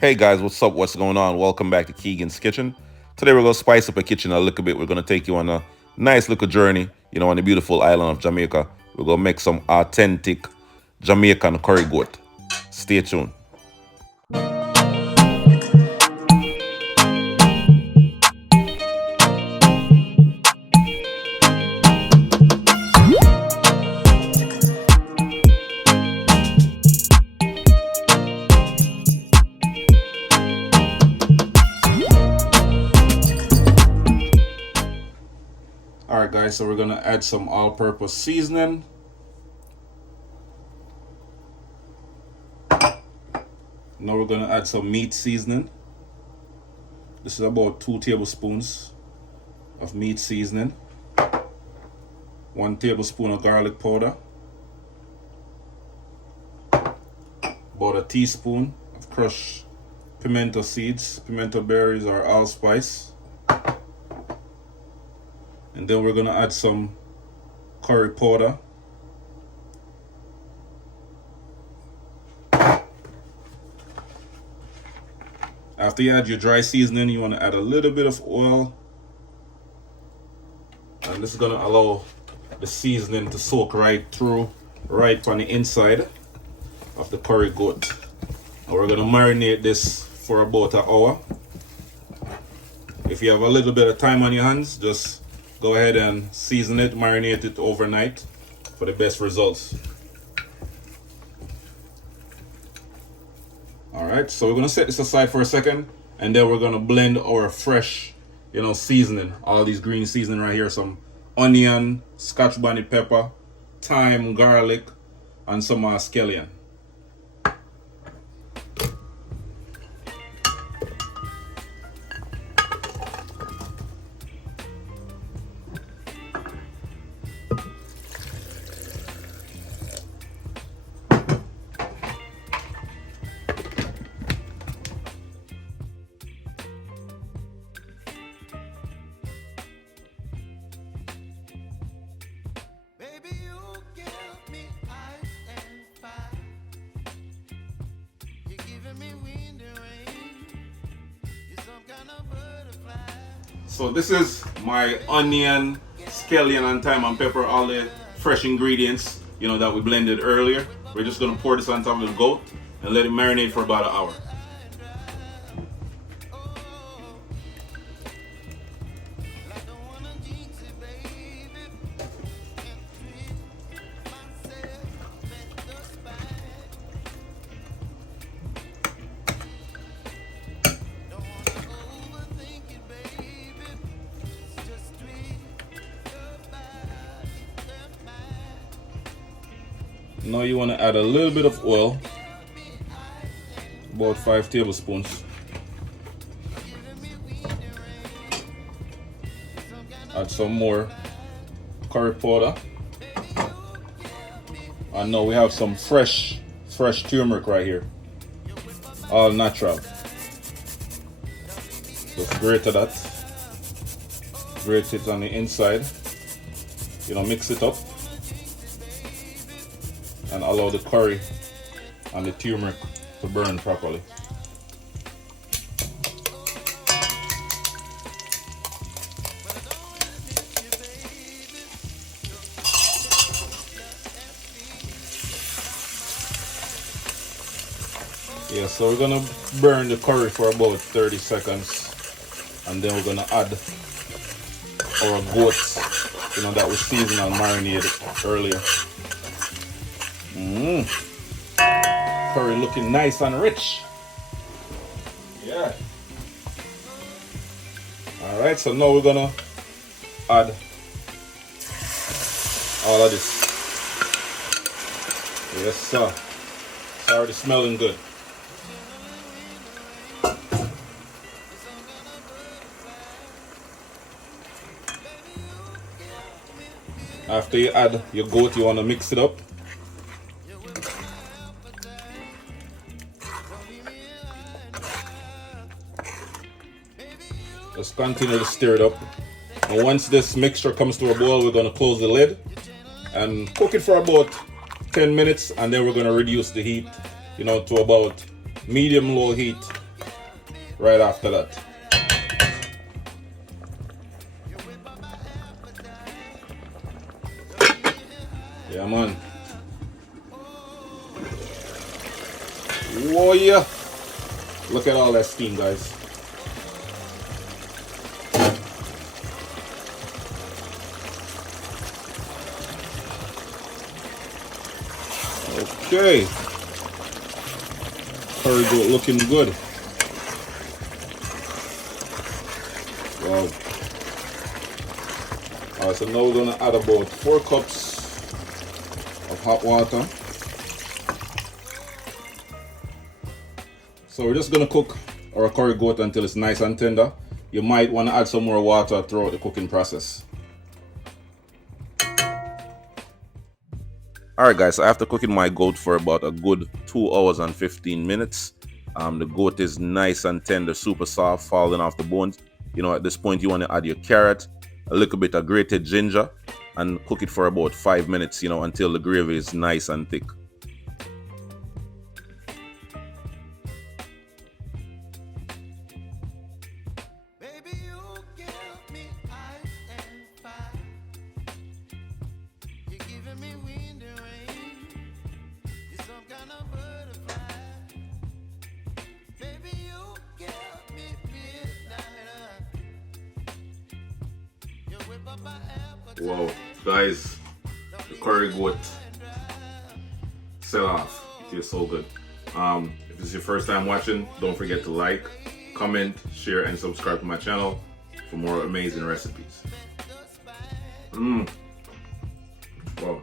Hey guys, what's up? What's going on? Welcome back to Keegan's Kitchen. Today we're gonna spice up a kitchen a little bit. We're gonna take you on a nice little journey, on the beautiful island of Jamaica. We're gonna make some authentic Jamaican curry goat. Stay tuned. Alright guys, so we're gonna add some all-purpose seasoning. Now we're gonna add some meat seasoning. This is about 2 tablespoons of meat seasoning, 1 tablespoon of garlic powder, about a teaspoon of crushed pimento seeds, pimento berries, or allspice. And then we're gonna add some curry powder. After you add your dry seasoning, you want to add a little bit of oil, and this is gonna allow the seasoning to soak right through, right on the inside of the curry goat. And we're gonna marinate this for about an hour. If you have a little bit of time on your hands, just go ahead and season it, marinate it overnight for the best results. Alright, so we're gonna set this aside for a second, and then we're gonna blend our fresh, seasoning. All these green seasoning right here, some onion, scotch bonnet pepper, thyme, garlic, and some scallion. So this is my onion, scallion, and thyme and pepper, all the fresh ingredients, that we blended earlier. We're just gonna pour this on top of the goat and let it marinate for about an hour. Now you want to add a little bit of oil, about 5 tablespoons. Add some more curry powder. And now we have some fresh turmeric right here, all natural. Just grate that. Grate it on the inside. Mix it up. And allow the curry and the turmeric to burn properly. Yeah, so we're gonna burn the curry for about 30 seconds, and then we're gonna add our goats, that we seasoned and marinated earlier. Curry looking nice and rich. Yeah. Alright, so now we're gonna add all of this. Yes, sir. It's already smelling good. After you add your goat, you want to mix it up. Just continue to stir it up. And once this mixture comes to a boil, we're going to close the lid and cook it for about 10 minutes. And then we're going to reduce the heat, to about medium-low heat right after that. Yeah, man. Whoa, yeah. Look at all that steam, guys. Okay. Curry goat looking good. Wow. Alright, so now we're gonna add about 4 cups of hot water. So we're just gonna cook our curry goat until it's nice and tender. You might want to add some more water throughout the cooking process. Alright guys, so after cooking my goat for about a good 2 hours and 15 minutes, the goat is nice and tender, super soft, falling off the bones. You know, at this point you want to add your carrot, a little bit of grated ginger, and cook it for about 5 minutes, you know, until the gravy is nice and thick. Wow, guys, the curry goat sell off. It feels so good. If this is your first time watching, don't forget to like, comment, share, and subscribe to my channel for more amazing recipes. Wow.